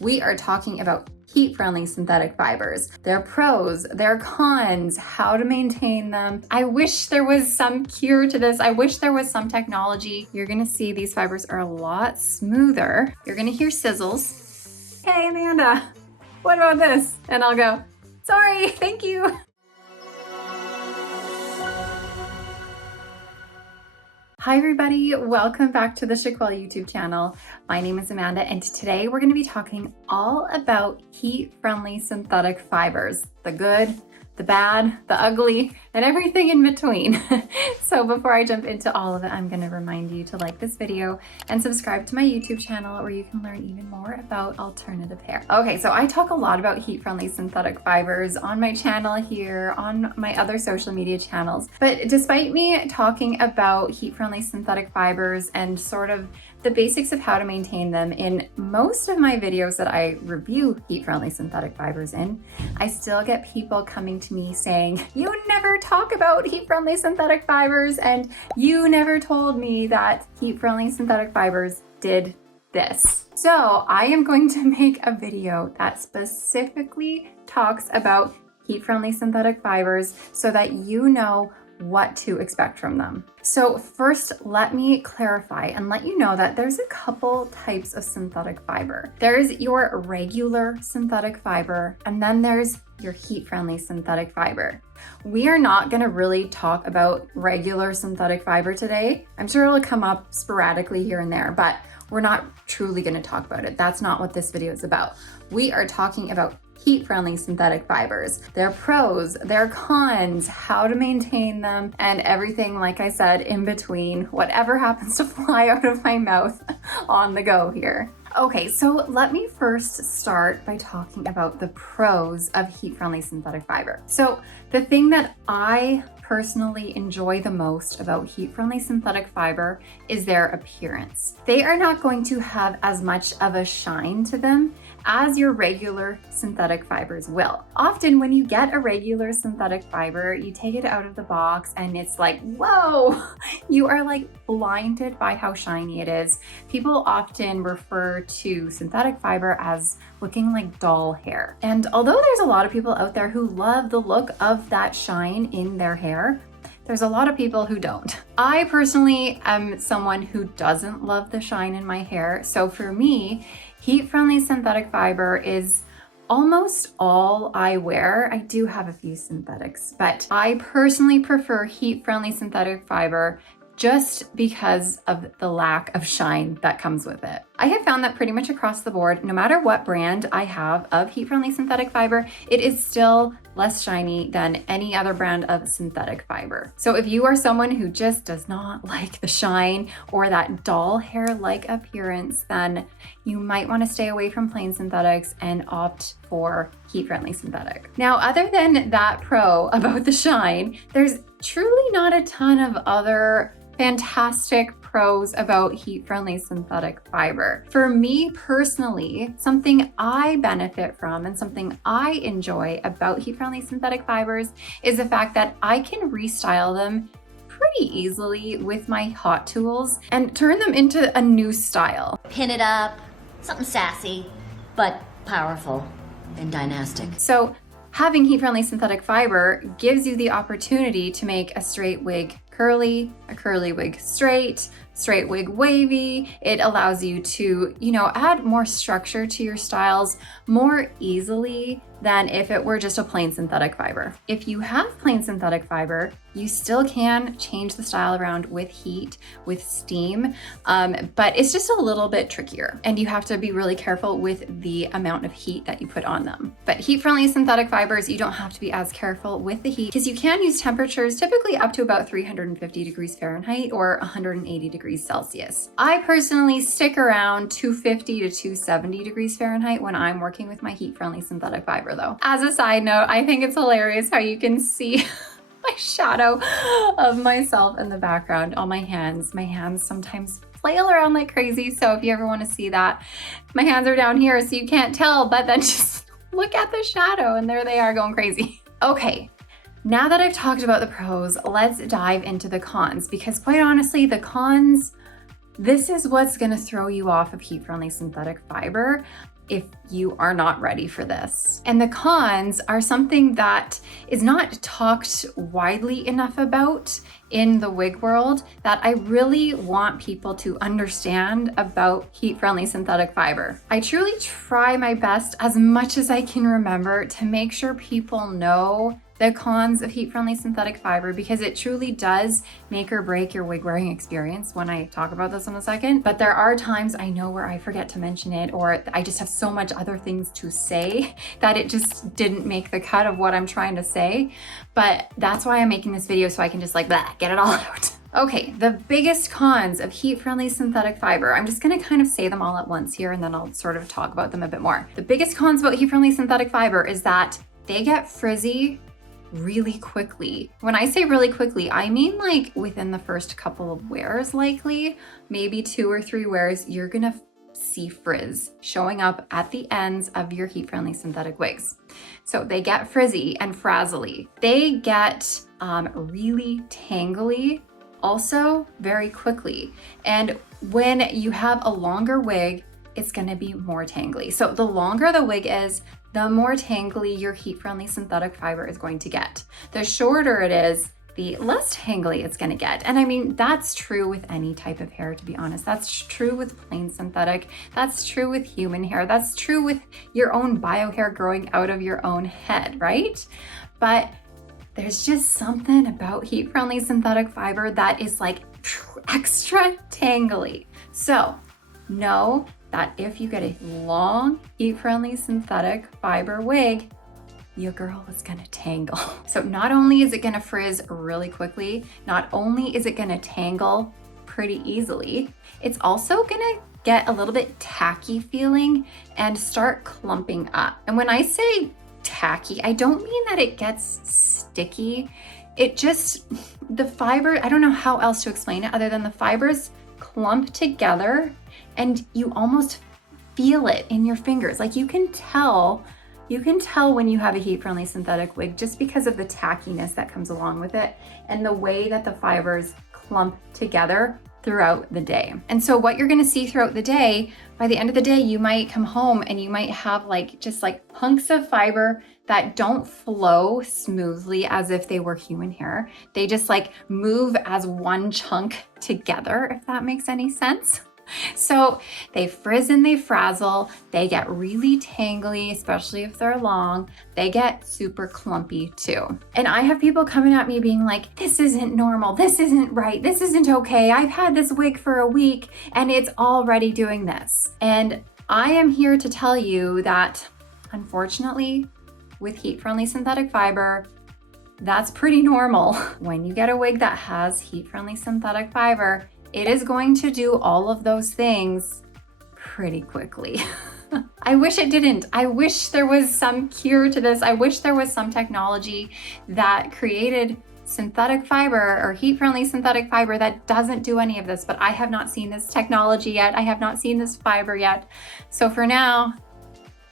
We are talking about heat-friendly synthetic fibers, their pros, their cons, how to maintain them. I wish there was some cure to this. I wish there was some technology. You're gonna see these fibers are a lot smoother. You're gonna hear sizzles. Hey, Amanda, what about this? And I'll go, sorry, thank you. Hi everybody, welcome back to the Chiquel YouTube channel. My name is Amanda and today we're going to be talking all about heat-friendly synthetic fibers, the good, the bad, the ugly, and everything in between. So before I jump into all of it, I'm going to remind you to like this video and subscribe to my YouTube channel where you can learn even more about alternative hair. Okay, so I talk a lot about heat-friendly synthetic fibers on my channel here, on my other social media channels. But despite me talking about heat-friendly synthetic fibers and sort of the basics of how to maintain them in most of my videos that I review heat-friendly synthetic fibers in, I still get people coming to me saying, you never talk about heat-friendly synthetic fibers and you never told me that heat-friendly synthetic fibers did this. So I am going to make a video that specifically talks about heat-friendly synthetic fibers so that you know what to expect from them. So first, let me clarify and let you know that there's a couple types of synthetic fiber. There's your regular synthetic fiber, and then there's your heat-friendly synthetic fiber. We are not going to really talk about regular synthetic fiber today. I'm sure it'll come up sporadically here and there, but we're not truly going to talk about it. That's not what this video is about. We are talking about heat-friendly synthetic fibers, their pros, their cons, how to maintain them, and everything, like I said, in between, whatever happens to fly out of my mouth on the go here. Okay, so let me first start by talking about the pros of heat-friendly synthetic fiber. So the thing that I personally enjoy the most about heat-friendly synthetic fiber is their appearance. They are not going to have as much of a shine to them as your regular synthetic fibers will. Often when you get a regular synthetic fiber, you take it out of the box and it's like, whoa, you are like blinded by how shiny it is. People often refer to synthetic fiber as looking like doll hair. And although there's a lot of people out there who love the look of that shine in their hair, there's a lot of people who don't. I personally am someone who doesn't love the shine in my hair. So for me, heat-friendly synthetic fiber is almost all I wear. I do have a few synthetics, but I personally prefer heat-friendly synthetic fiber just because of the lack of shine that comes with it. I have found that pretty much across the board, no matter what brand I have of heat-friendly synthetic fiber, it is still less shiny than any other brand of synthetic fiber. So if you are someone who just does not like the shine or that doll hair-like appearance, then you might want to stay away from plain synthetics and opt for heat-friendly synthetic. Now, other than that pro about the shine, there's truly not a ton of other fantastic pros about heat-friendly synthetic fiber. For me personally, something I benefit from and something I enjoy about heat-friendly synthetic fibers is the fact that I can restyle them pretty easily with my hot tools and turn them into a new style. Pin it up, something sassy, but powerful and dynastic. So having heat-friendly synthetic fiber gives you the opportunity to make a straight wig curly, a curly wig straight wig wavy. It allows you to, add more structure to your styles more easily than if it were just a plain synthetic fiber. If you have plain synthetic fiber, you still can change the style around with heat, with steam, but it's just a little bit trickier and you have to be really careful with the amount of heat that you put on them. But heat-friendly synthetic fibers, you don't have to be as careful with the heat because you can use temperatures typically up to about 350 degrees Fahrenheit or 180 degrees Celsius. I personally stick around 250 to 270 degrees Fahrenheit when I'm working with my heat-friendly synthetic fiber though. As a side note, I think it's hilarious how you can see my shadow of myself in the background on my hands. My hands sometimes flail around like crazy, so if you ever want to see that, my hands are down here so you can't tell, but then just look at the shadow and there they are going crazy. Okay, now that I've talked about the pros, let's dive into the cons because quite honestly, the cons, this is what's going to throw you off of heat-friendly synthetic fiber. if you are not ready for this. And the cons are something that is not talked widely enough about in the wig world that I really want people to understand about heat-friendly synthetic fiber. I truly try my best as much as I can remember to make sure people know the cons of heat-friendly synthetic fiber, because it truly does make or break your wig wearing experience when I talk about this in a second. But there are times I know where I forget to mention it, or I just have so much other things to say that it just didn't make the cut of what I'm trying to say. But that's why I'm making this video, so I can just like get it all out. Okay, the biggest cons of heat-friendly synthetic fiber. I'm just gonna kind of say them all at once here, and then I'll sort of talk about them a bit more. The biggest cons about heat-friendly synthetic fiber is that they get frizzy really quickly. When I say really quickly, I mean like within the first couple of wears, likely, maybe 2 or 3 wears, you're gonna see frizz showing up at the ends of your heat-friendly synthetic wigs. So they get frizzy and frazzly. They get really tangly also very quickly. And when you have a longer wig, it's gonna be more tangly. So the longer the wig is, the more tangly your heat-friendly synthetic fiber is going to get. The shorter it is, the less tangly it's gonna get. And I mean, that's true with any type of hair, to be honest. That's true with plain synthetic. That's true with human hair. That's true with your own bio hair growing out of your own head, right? But there's just something about heat-friendly synthetic fiber that is like extra tangly. So know that if you get a long heat-friendly synthetic fiber wig, your girl is gonna tangle. So not only is it gonna frizz really quickly, not only is it gonna tangle pretty easily, it's also gonna get a little bit tacky feeling and start clumping up. And when I say tacky, I don't mean that it gets sticky. It just, the fiber, I don't know how else to explain it other than the fibers clump together and you almost feel it in your fingers. Like you can tell when you have a heat-friendly synthetic wig just because of the tackiness that comes along with it and the way that the fibers clump together throughout the day. And so what you're gonna see throughout the day, by the end of the day, you might come home and you might have just hunks of fiber that don't flow smoothly as if they were human hair. They just move as one chunk together, if that makes any sense. So they frizz and they frazzle, they get really tangly, especially if they're long, they get super clumpy too. And I have people coming at me being like, this isn't normal, this isn't right, this isn't okay, I've had this wig for a week and it's already doing this. And I am here to tell you that, unfortunately, with heat-friendly synthetic fiber, that's pretty normal. When you get a wig that has heat-friendly synthetic fiber, it is going to do all of those things pretty quickly. I wish it didn't. I wish there was some cure to this. I wish there was some technology that created synthetic fiber or heat-friendly synthetic fiber that doesn't do any of this, but I have not seen this technology yet. I have not seen this fiber yet. So for now,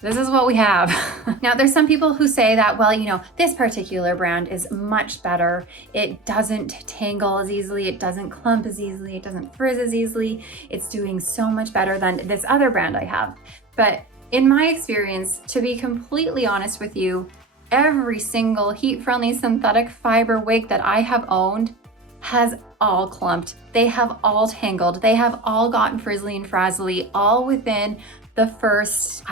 this is what we have. Now, there's some people who say that, well, this particular brand is much better. It doesn't tangle as easily. It doesn't clump as easily. It doesn't frizz as easily. It's doing so much better than this other brand I have. But in my experience, to be completely honest with you, every single heat-friendly synthetic fiber wig that I have owned has all clumped. They have all tangled. They have all gotten frizzly and frazzly, all within the first,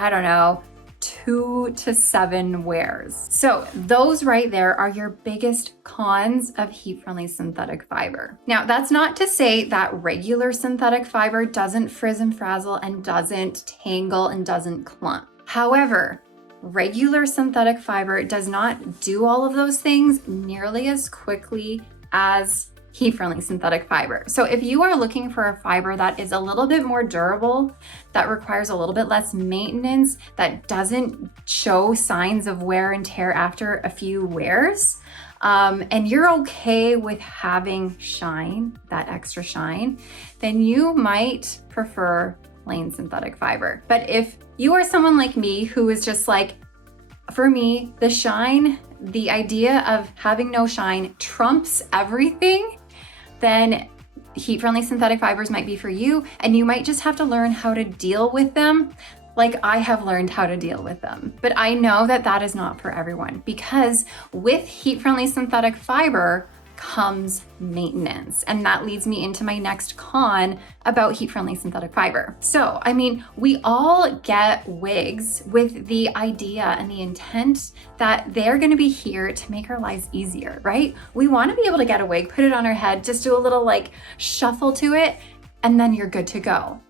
2 to 7 wears. So those right there are your biggest cons of heat-friendly synthetic fiber. Now, that's not to say that regular synthetic fiber doesn't frizz and frazzle and doesn't tangle and doesn't clump. However, regular synthetic fiber does not do all of those things nearly as quickly as heat-friendly synthetic fiber. So if you are looking for a fiber that is a little bit more durable, that requires a little bit less maintenance, that doesn't show signs of wear and tear after a few wears, and you're okay with having shine, that extra shine, then you might prefer plain synthetic fiber. But if you are someone like me who is just for me, the shine, the idea of having no shine trumps everything, then heat-friendly synthetic fibers might be for you, and you might just have to learn how to deal with them like I have learned how to deal with them. But I know that that is not for everyone, because with heat-friendly synthetic fiber comes maintenance. And that leads me into my next con about heat-friendly synthetic fiber. So, I mean, we all get wigs with the idea and the intent that they're gonna be here to make our lives easier, right? We wanna be able to get a wig, put it on our head, just do a little like shuffle to it, and then you're good to go.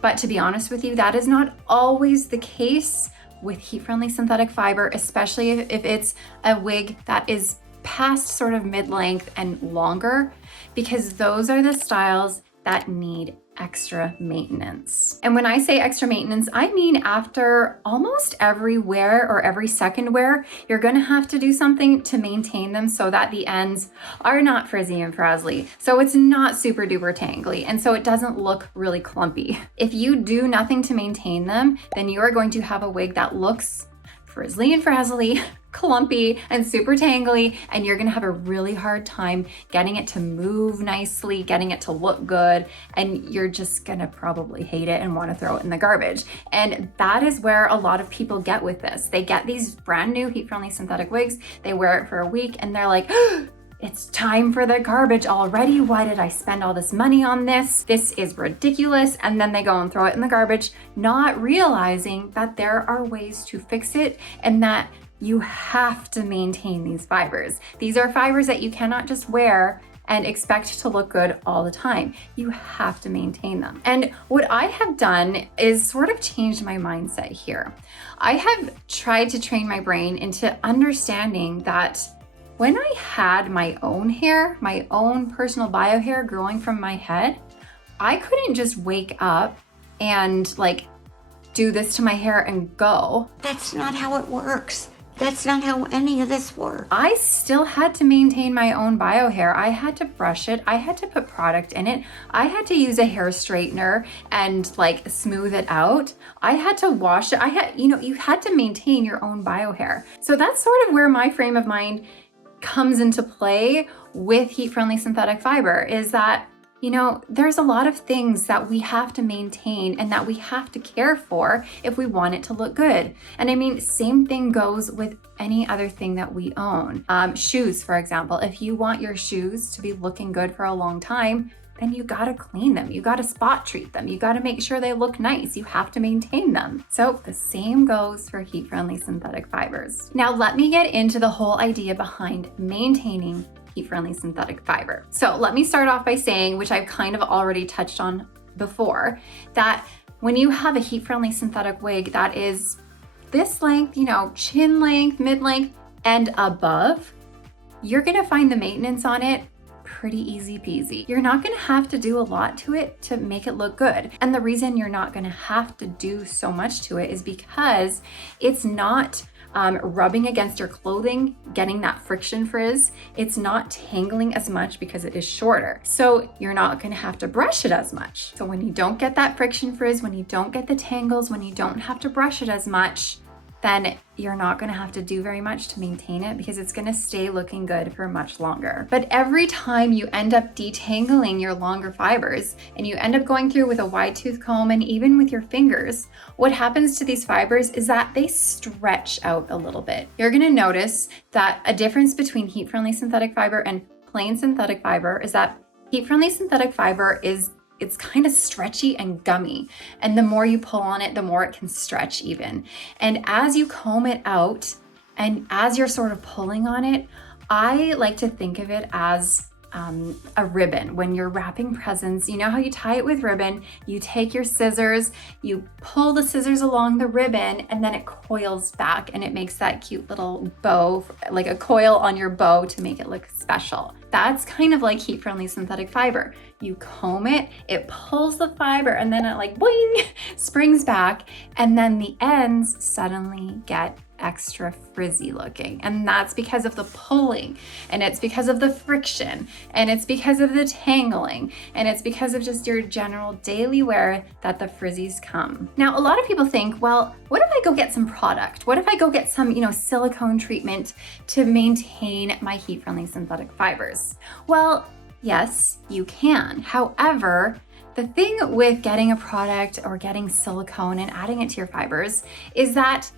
But to be honest with you, that is not always the case with heat-friendly synthetic fiber, especially if it's a wig that is past sort of mid-length and longer, because those are the styles that need extra maintenance. And when I say extra maintenance, I mean after almost every wear or every second wear, you're gonna have to do something to maintain them so that the ends are not frizzy and frazzly. So it's not super duper tangly, and so it doesn't look really clumpy. If you do nothing to maintain them, then you are going to have a wig that looks frizzly and frazzly, clumpy and super tangly, and you're gonna have a really hard time getting it to move nicely, getting it to look good, and you're just gonna probably hate it and want to throw it in the garbage. And that is where a lot of people get with this. They get these brand new heat-friendly synthetic wigs, they wear it for a week, and they're like, it's time for the garbage already. Why did I spend all this money on this? This is ridiculous. And then they go and throw it in the garbage, not realizing that there are ways to fix it and that you have to maintain these fibers. These are fibers that you cannot just wear and expect to look good all the time. You have to maintain them. And what I have done is sort of changed my mindset here. I have tried to train my brain into understanding that when I had my own hair, my own personal bio hair growing from my head, I couldn't just wake up and like do this to my hair and go. That's not how it works. That's not how any of this works. I still had to maintain my own bio hair. I had to brush it. I had to put product in it. I had to use a hair straightener and like smooth it out. I had to wash it. You had to maintain your own bio hair. So that's sort of where my frame of mind comes into play with heat-friendly synthetic fiber, is that, there's a lot of things that we have to maintain and that we have to care for if we want it to look good. And I mean, same thing goes with any other thing that we own. Shoes, for example, if you want your shoes to be looking good for a long time, then you gotta clean them, you gotta spot treat them, you gotta make sure they look nice, you have to maintain them. So the same goes for heat-friendly synthetic fibers. Now let me get into the whole idea behind maintaining heat-friendly synthetic fiber. So let me start off by saying, which I've kind of already touched on before, that when you have a heat-friendly synthetic wig that is this length, chin length, mid-length, and above, you're gonna find the maintenance on it pretty easy peasy. You're not gonna have to do a lot to it to make it look good. And the reason you're not gonna have to do so much to it is because it's not rubbing against your clothing, getting that friction frizz. It's not tangling as much because it is shorter. So you're not gonna have to brush it as much. So when you don't get that friction frizz, when you don't get the tangles, when you don't have to brush it as much, then you're not gonna have to do very much to maintain it because it's gonna stay looking good for much longer. But every time you end up detangling your longer fibers and you end up going through with a wide tooth comb and even with your fingers, what happens to these fibers is that they stretch out a little bit. You're gonna notice that a difference between heat-friendly synthetic fiber and plain synthetic fiber is that heat-friendly synthetic fiber it's kind of stretchy and gummy. And the more you pull on it, the more it can stretch even. And as you comb it out and as you're sort of pulling on it, I like to think of it as a ribbon. When you're wrapping presents, you know how you tie it with ribbon, you take your scissors, you pull the scissors along the ribbon, and then it coils back and it makes that cute little bow, like a coil on your bow to make it look special. That's kind of like heat-friendly synthetic fiber. You comb it, it pulls the fiber, and then it like boing, springs back, and then the ends suddenly get extra frizzy looking. And that's because of the pulling, and it's because of the friction, and it's because of the tangling, and it's because of just your general daily wear that the frizzies come. Now, a lot of people think, well, what if I go get some product? What if I go get some, silicone treatment to maintain my heat-friendly synthetic fibers? Well, yes, you can. However, The thing with getting a product or getting silicone and adding it to your fibers is that,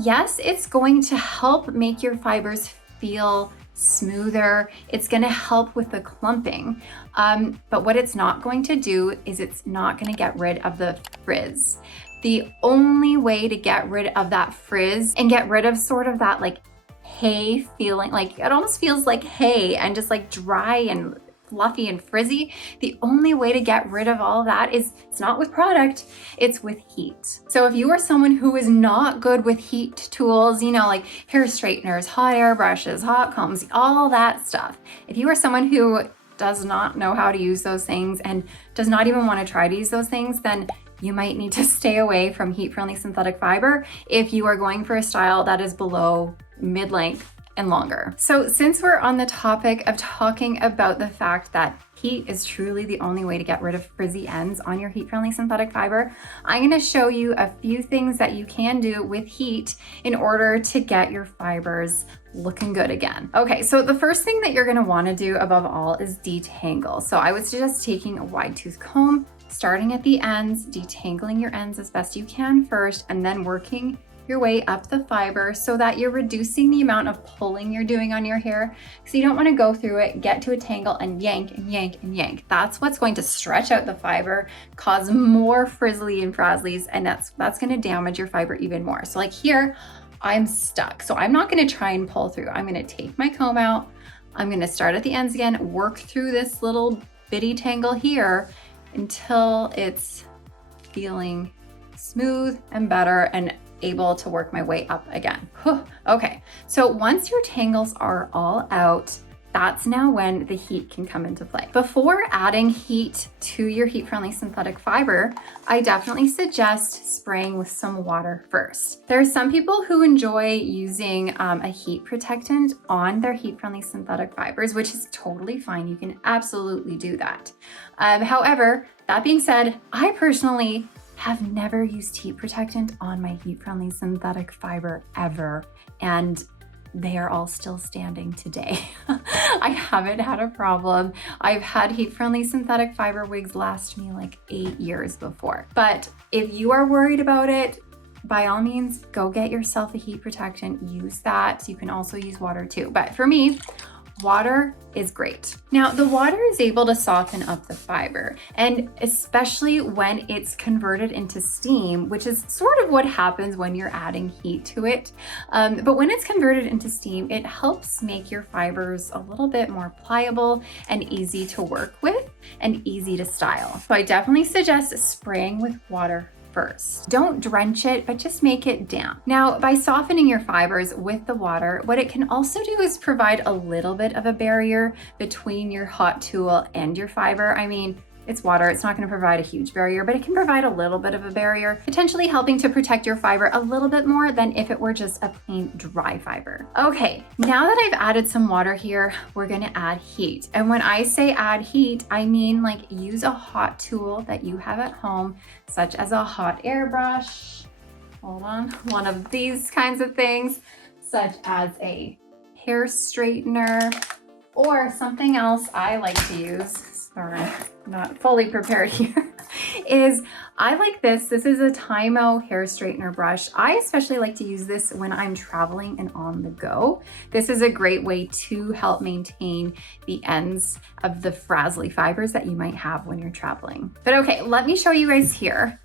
yes, it's going to help make your fibers feel smoother. It's going to help with the clumping. But what it's not going to do is it's not going to get rid of the frizz. The only way to get rid of that frizz and get rid of sort of that like hay feeling, like it almost feels like hay and just like dry and fluffy and frizzy. The only way to get rid of all of that is it's not with product, it's with heat. So if you are someone who is not good with heat tools, you know, like hair straighteners, hot air brushes, hot combs, all that stuff. If you are someone who does not know how to use those things and does not even want to try to use those things, then you might need to stay away from heat-friendly synthetic fiber if you are going for a style that is below mid-length and longer. So since we're on the topic of talking about the fact that heat is truly the only way to get rid of frizzy ends on your heat-friendly synthetic fiber, I'm gonna show you a few things that you can do with heat in order to get your fibers looking good again. Okay, so the first thing that you're gonna wanna do above all is detangle. So I would suggest taking a wide tooth comb, starting at the ends, detangling your ends as best you can first, and then working your way up the fiber so that you're reducing the amount of pulling you're doing on your hair. So you don't want to go through it, get to a tangle and yank and yank and yank. That's what's going to stretch out the fiber, cause more frizzly and frazzlies, and that's going to damage your fiber even more. So like here, I'm stuck. So I'm not going to try and pull through. I'm going to take my comb out. I'm going to start at the ends again, work through this little bitty tangle here until it's feeling smooth and better and able to work my way up again. Okay, so once your tangles are all out, that's now when the heat can come into play. Before adding heat to your heat-friendly synthetic fiber, I definitely suggest spraying with some water first. There are some people who enjoy using a heat protectant on their heat-friendly synthetic fibers, which is totally fine. You can absolutely do that. However, that being said, I personally have never used heat protectant on my heat-friendly synthetic fiber ever, and they are all still standing today. I haven't had a problem. I've had heat-friendly synthetic fiber wigs last me like 8 years before. But if you are worried about it, by all means, go get yourself a heat protectant, use that. You can also use water too. But for me, water is great. Now, the water is able to soften up the fiber, and especially when it's converted into steam, which is sort of what happens when you're adding heat to it. But when it's converted into steam, it helps make your fibers a little bit more pliable and easy to work with and easy to style. So I definitely suggest spraying with water first. Don't drench it, but just make it damp. Now, by softening your fibers with the water, what it can also do is provide a little bit of a barrier between your hot tool and your fiber. I mean, it's water, it's not going to provide a huge barrier, but it can provide a little bit of a barrier, potentially helping to protect your fiber a little bit more than if it were just a plain dry fiber. Okay, now that I've added some water here, we're going to add heat. And when I say add heat, I mean like use a hot tool that you have at home, such as a hot air brush. Hold on, one of these kinds of things, such as a hair straightener, or something else I like to use. Sorry, not fully prepared here, is I like this. This is a Tymo hair straightener brush. I especially like to use this when I'm traveling and on the go. This is a great way to help maintain the ends of the frazzly fibers that you might have when you're traveling. But okay, let me show you guys here.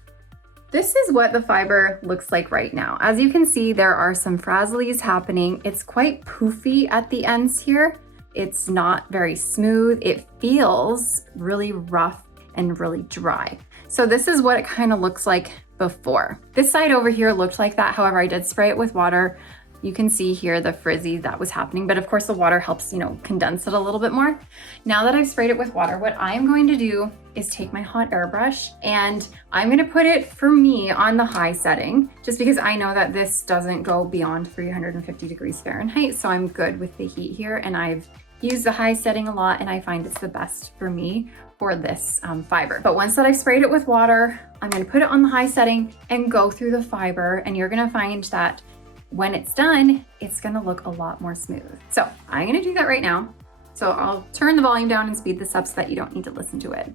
This is what the fiber looks like right now. As you can see, there are some frazzlies happening. It's quite poofy at the ends here. It's not very smooth. It feels really rough and really dry. So this is what it kind of looks like before. This side over here looked like that. However, I did spray it with water. You can see here the frizzy that was happening, but of course the water helps, condense it a little bit more. Now that I've sprayed it with water, what I'm going to do is take my hot air brush and I'm going to put it, for me, on the high setting, just because I know that this doesn't go beyond 350 degrees Fahrenheit. So I'm good with the heat here, and I've used the high setting a lot, and I find it's the best for me for this fiber. But once that I've sprayed it with water, I'm going to put it on the high setting and go through the fiber, and you're going to find that when it's done, it's going to look a lot more smooth. So I'm going to do that right now. So I'll turn the volume down and speed this up so that you don't need to listen to it.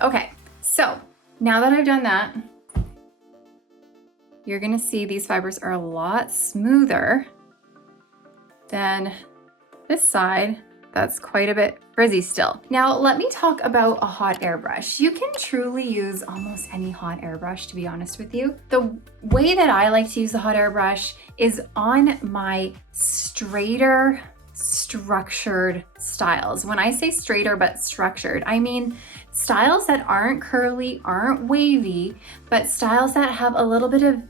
Okay, so now that I've done that, you're gonna see these fibers are a lot smoother than this side. That's quite a bit frizzy still. Now let me talk about a hot airbrush. You can truly use almost any hot airbrush, to be honest with you. The way that I like to use the hot airbrush is on my straighter, structured styles. When I say straighter but structured, I mean styles that aren't curly, aren't wavy, but styles that have a little bit of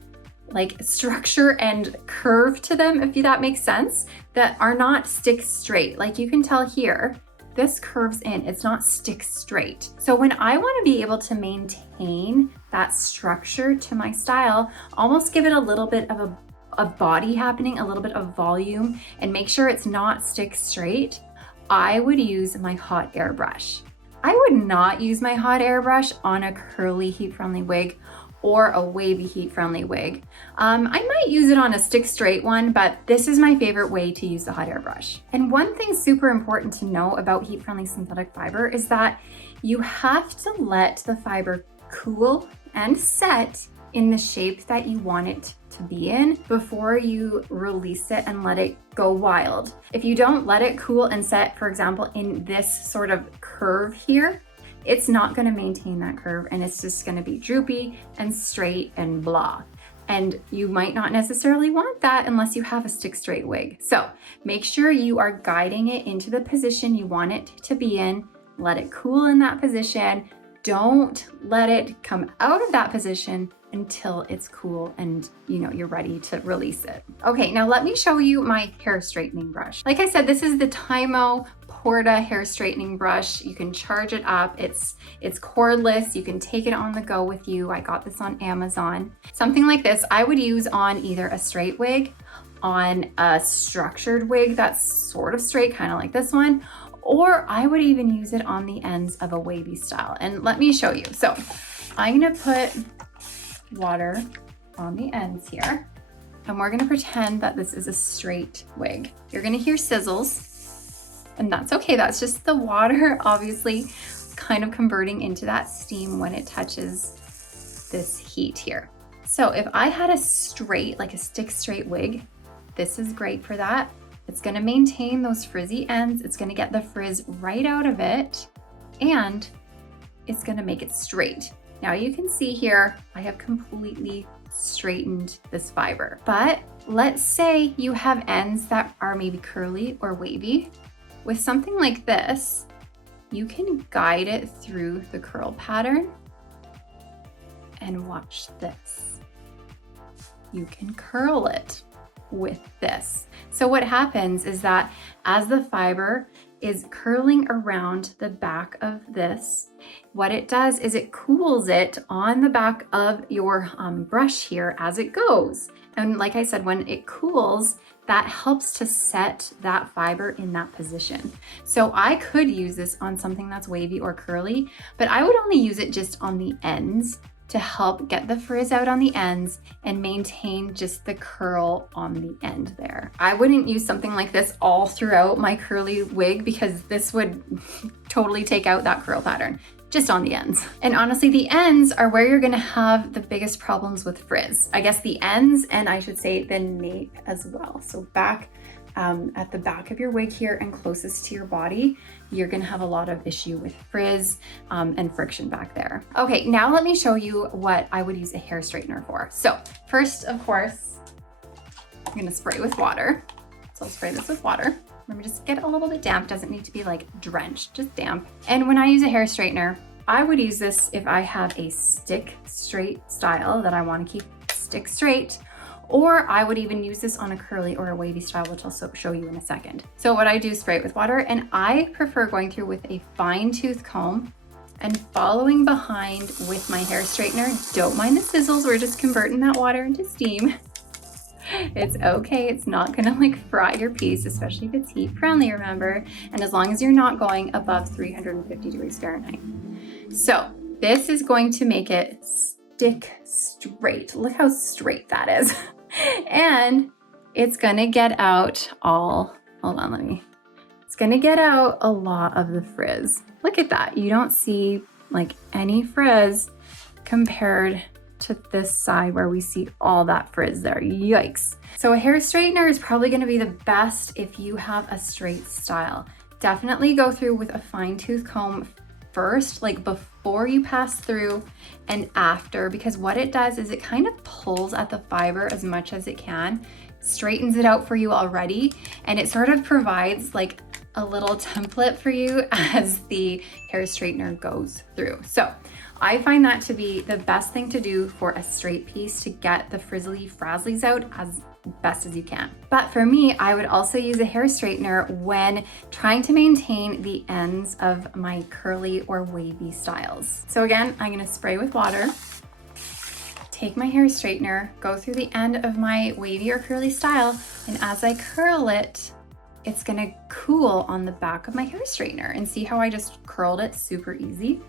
like structure and curve to them, if that makes sense, that are not stick straight. Like you can tell here, this curves in, it's not stick straight. So when I want to be able to maintain that structure to my style, almost give it a little bit of a body happening, a little bit of volume, and make sure it's not stick straight, I would use my hot airbrush. I would not use my hot airbrush on a curly heat-friendly wig or a wavy heat-friendly wig. I might use it on a stick straight one, but this is my favorite way to use the hot airbrush. And one thing super important to know about heat-friendly synthetic fiber is that you have to let the fiber cool and set in the shape that you want it to be in before you release it and let it go wild. If you don't let it cool and set, for example, in this sort of curve here, it's not going to maintain that curve and it's just going to be droopy and straight and blah. And you might not necessarily want that unless you have a stick straight wig. So make sure you are guiding it into the position you want it to be in. Let it cool in that position. Don't let it come out of that position until it's cool and you're ready to release it. Okay, now let me show you my hair straightening brush. Like I said, this is the Tymo Porta hair straightening brush. You can charge it up. It's cordless. You can take it on the go with you. I got this on Amazon. Something like this I would use on either a straight wig, on a structured wig that's sort of straight, kind of like this one, or I would even use it on the ends of a wavy style. And let me show you. So I'm gonna put water on the ends here, and we're gonna pretend that this is a straight wig. You're gonna hear sizzles, and that's okay. That's just the water, obviously, kind of converting into that steam when it touches this heat here. So if I had a straight, like a stick straight wig, this is great for that. It's gonna maintain those frizzy ends. It's gonna get the frizz right out of it, and it's gonna make it straight. Now you can see here, I have completely straightened this fiber. But let's say you have ends that are maybe curly or wavy. With something like this, you can guide it through the curl pattern, and watch this. You can curl it with this. So what happens is that as the fiber is curling around the back of this, what it does is it cools it on the back of your brush here as it goes. And like I said, when it cools, that helps to set that fiber in that position. So I could use this on something that's wavy or curly, but I would only use it just on the ends to help get the frizz out on the ends and maintain just the curl on the end there. I wouldn't use something like this all throughout my curly wig because this would totally take out that curl pattern, just on the ends. And honestly, the ends are where you're gonna have the biggest problems with frizz. I guess the ends, and I should say the nape as well. So back at the back of your wig here and closest to your body, you're gonna have a lot of issue with frizz and friction back there. Okay, now let me show you what I would use a hair straightener for. So first, of course, I'm gonna spray with water. So I'll spray this with water. Let me just get it a little bit damp. Doesn't need to be like drenched, just damp. And when I use a hair straightener, I would use this if I have a stick straight style that I wanna keep stick straight, or I would even use this on a curly or a wavy style, which I'll show you in a second. So what I do is spray it with water, and I prefer going through with a fine tooth comb and following behind with my hair straightener. Don't mind the sizzles, we're just converting that water into steam. It's okay, it's not gonna like fry your piece, especially if it's heat friendly, remember? And as long as you're not going above 350 degrees Fahrenheit. So this is going to make it stick straight. Look how straight that is. And it's gonna get out it's gonna get out a lot of the frizz. Look at that, you don't see like any frizz compared to this side where we see all that frizz there. Yikes. So a hair straightener is probably gonna be the best if you have a straight style. Definitely go through with a fine tooth comb first, like before you pass through and after, because what it does is it kind of pulls at the fiber as much as it can, straightens it out for you already, and it sort of provides like a little template for you as the hair straightener goes through. So I find that to be the best thing to do for a straight piece to get the frizzly frazzlies out as best as you can. But for me, I would also use a hair straightener when trying to maintain the ends of my curly or wavy styles. So again, I'm gonna spray with water, take my hair straightener, go through the end of my wavy or curly style, and as I curl it, it's gonna cool on the back of my hair straightener. And see how I just curled it super easy?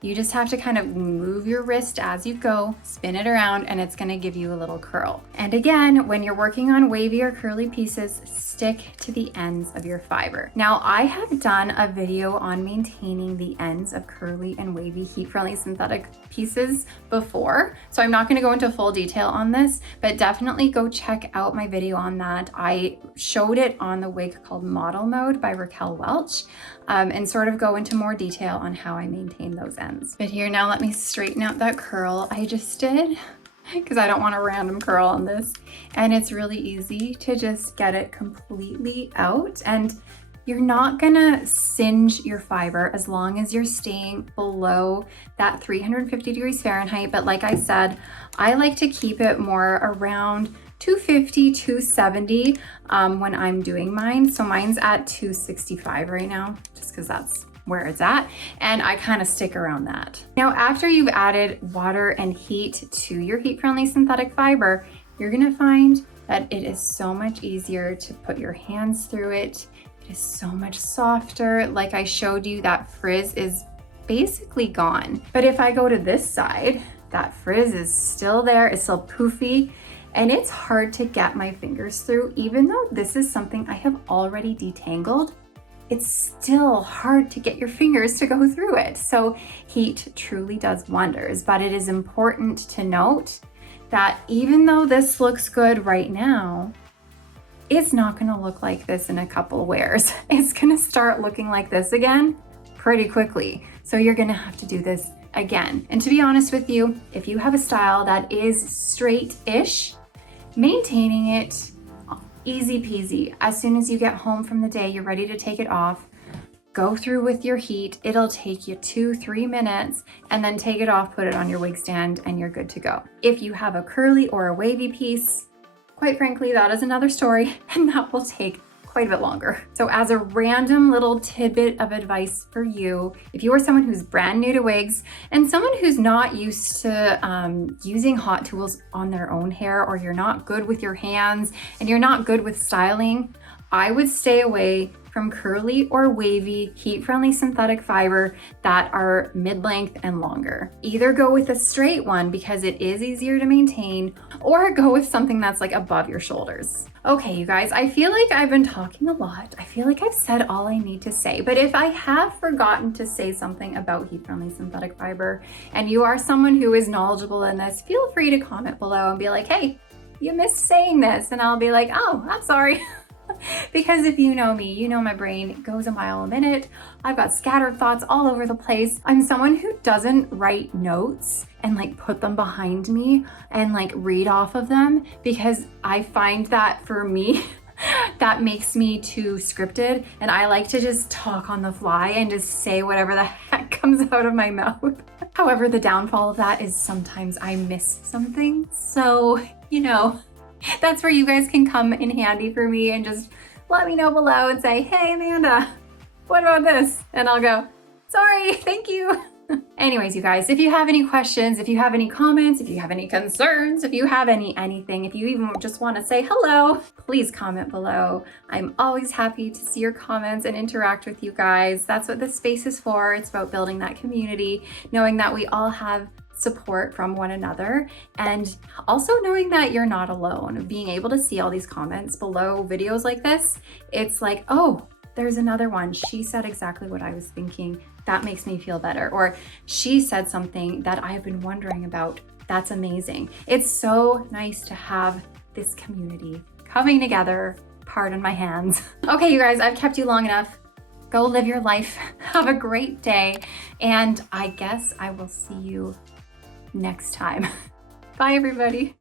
You just have to kind of move your wrist as you go, spin it around, and it's gonna give you a little curl. And again, when you're working on wavy or curly pieces, stick to the ends of your fiber. Now, I have done a video on maintaining the ends of curly and wavy heat-friendly synthetic pieces before, so I'm not gonna go into full detail on this, but definitely go check out my video on that. I showed it on the wig called Model Mode by Raquel Welch, and sort of go into more detail on how I maintain those ends. But here, now let me straighten out that curl I just did, because I don't want a random curl on this. And it's really easy to just get it completely out. And you're not gonna singe your fiber as long as you're staying below that 350 degrees Fahrenheit. But like I said, I like to keep it more around 250, 270 when I'm doing mine. So mine's at 265 right now, just because that's where it's at, and I kind of stick around that. Now, after you've added water and heat to your heat-friendly synthetic fiber, you're gonna find that it is so much easier to put your hands through it. It is so much softer. Like I showed you, that frizz is basically gone. But if I go to this side, that frizz is still there, it's still poofy, and it's hard to get my fingers through. Even though this is something I have already detangled, it's still hard to get your fingers to go through it. So heat truly does wonders, but it is important to note that even though this looks good right now, it's not gonna look like this in a couple wears. It's gonna start looking like this again pretty quickly. So you're gonna have to do this again. And to be honest with you, if you have a style that is straight-ish, maintaining it, easy peasy. As soon as you get home from the day, you're ready to take it off, go through with your heat. It'll take you 2-3 minutes, and then take it off, put it on your wig stand, and you're good to go. If you have a curly or a wavy piece, quite frankly, that is another story, and that will take quite a bit longer. So as a random little tidbit of advice for you, if you are someone who's brand new to wigs and someone who's not used to using hot tools on their own hair, or you're not good with your hands and you're not good with styling, I would stay away from curly or wavy heat-friendly synthetic fiber that are mid-length and longer. Either go with a straight one because it is easier to maintain, or go with something that's like above your shoulders. Okay, you guys, I feel like I've been talking a lot. I feel like I've said all I need to say, but if I have forgotten to say something about heat-friendly synthetic fiber, and you are someone who is knowledgeable in this, feel free to comment below and be like, hey, you missed saying this, and I'll be like, oh, I'm sorry. Because if you know me, you know my brain goes a mile a minute. I've got scattered thoughts all over the place. I'm someone who doesn't write notes and like put them behind me and like read off of them, because I find that for me, that makes me too scripted, and I like to just talk on the fly and just say whatever the heck comes out of my mouth. However, the downfall of that is sometimes I miss something. So, you know, that's where you guys can come in handy for me and just let me know below and say, hey, Amanda, what about this? And I'll go, sorry, thank you. Anyways, you guys, if you have any questions, if you have any comments, if you have any concerns, if you have anything, if you even just want to say hello, please comment below. I'm always happy to see your comments and interact with you guys. That's what this space is for. It's about building that community, knowing that we all have support from one another, and also knowing that you're not alone. Being able to see all these comments below videos like this, it's like, oh, there's another one. She said exactly what I was thinking. That makes me feel better. Or she said something that I've been wondering about. That's amazing. It's so nice to have this community coming together. Pardon my hands. Okay, you guys, I've kept you long enough. Go live your life. Have a great day. And I guess I will see you next time. Bye, everybody.